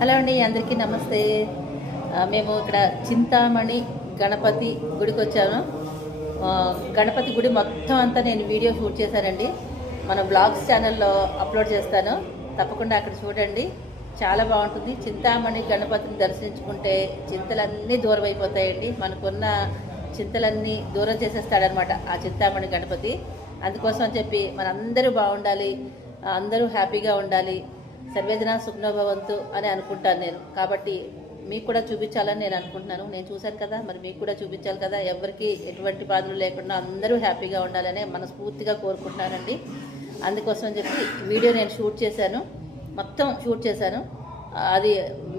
Hello అండి, అందరికీ నమస్తే. మేము ఇక్కడ చింతామణి గణపతి గుడికి వచ్చాము. గణపతి గుడి మొత్తం అంతా నేను వీడియో షూట్ చేశానండి. మన బ్లాగ్స్ ఛానల్లో అప్లోడ్ చేస్తాను, తప్పకుండా అక్కడ చూడండి. చాలా బాగుంటుంది. చింతామణి గణపతిని దర్శించుకుంటే చింతలన్నీ దూరం అయిపోతాయండి. మనకున్న చింతలన్నీ దూరం చేసేస్తాడనమాట ఆ చింతామణి గణపతి. అందుకోసం అని చెప్పి మనందరూ బాగుండాలి, అందరూ హ్యాపీగా ఉండాలి, సర్వేజన సుఖనోభవంతు అని అనుకుంటాను నేను. కాబట్టి మీకు కూడా చూపించాలని నేను అనుకుంటున్నాను. నేను చూశాను కదా, మరి మీకు కూడా చూపించాలి కదా. ఎవరికి ఎటువంటి బాధలు లేకుండా అందరూ హ్యాపీగా ఉండాలని మనస్ఫూర్తిగా కోరుకుంటున్నానండి. అందుకోసం చెప్పి వీడియో నేను షూట్ చేశాను, మొత్తం షూట్ చేశాను. అది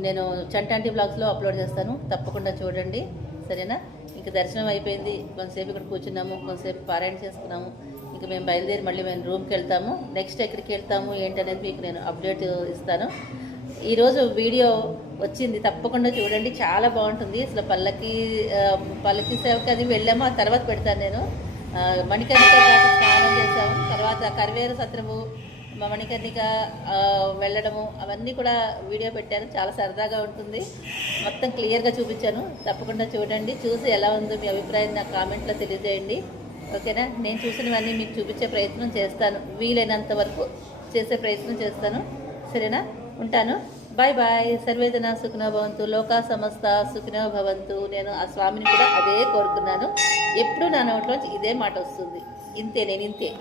నేను చంటాంటి బ్లాగ్స్లో అప్లోడ్ చేస్తాను, తప్పకుండా చూడండి, సరేనా. ఇంక దర్శనం అయిపోయింది, కొంతసేపు ఇక్కడ కూర్చున్నాము, కొంతసేపు పారాయణ చేసుకున్నాము. ఇంక మేము బయలుదేరి మళ్ళీ మేము రూమ్కి వెళ్తాము. నెక్స్ట్ ఎక్కడికి వెళ్తాము ఏంటనేది మీకు నేను అప్డేట్ ఇస్తాను. ఈరోజు వీడియో వచ్చింది, తప్పకుండా చూడండి, చాలా బాగుంటుంది. అసలు పల్లకి సేవకి అది వెళ్ళాము, ఆ తర్వాత పెడతాను నేను. మణికర్ణిక స్నానం చేసాము, తర్వాత కరివేరు సత్రము, మణికర్ణిక వెళ్ళడము, అవన్నీ కూడా వీడియో పెట్టాను. చాలా సరదాగా ఉంటుంది, మొత్తం క్లియర్గా చూపించాను. తప్పకుండా చూడండి, చూసి ఎలా ఉందో మీ అభిప్రాయం నాకు కామెంట్లో తెలియజేయండి, ఓకేనా. నేను చూసినవన్నీ మీకు చూపించే ప్రయత్నం చేస్తాను, వీలైనంత వరకు చేసే ప్రయత్నం చేస్తాను, సరేనా. ఉంటాను, బాయ్ బాయ్. సర్వేజన సుఖినో భవంతు, లోకా సమస్త సుఖినో భవంతు. నేను ఆ స్వామిని కూడా అదే కోరుకున్నాను. ఎప్పుడు నా నోట్లో ఇదే మాట వస్తుంది, ఇంతే, నేను ఇంతే.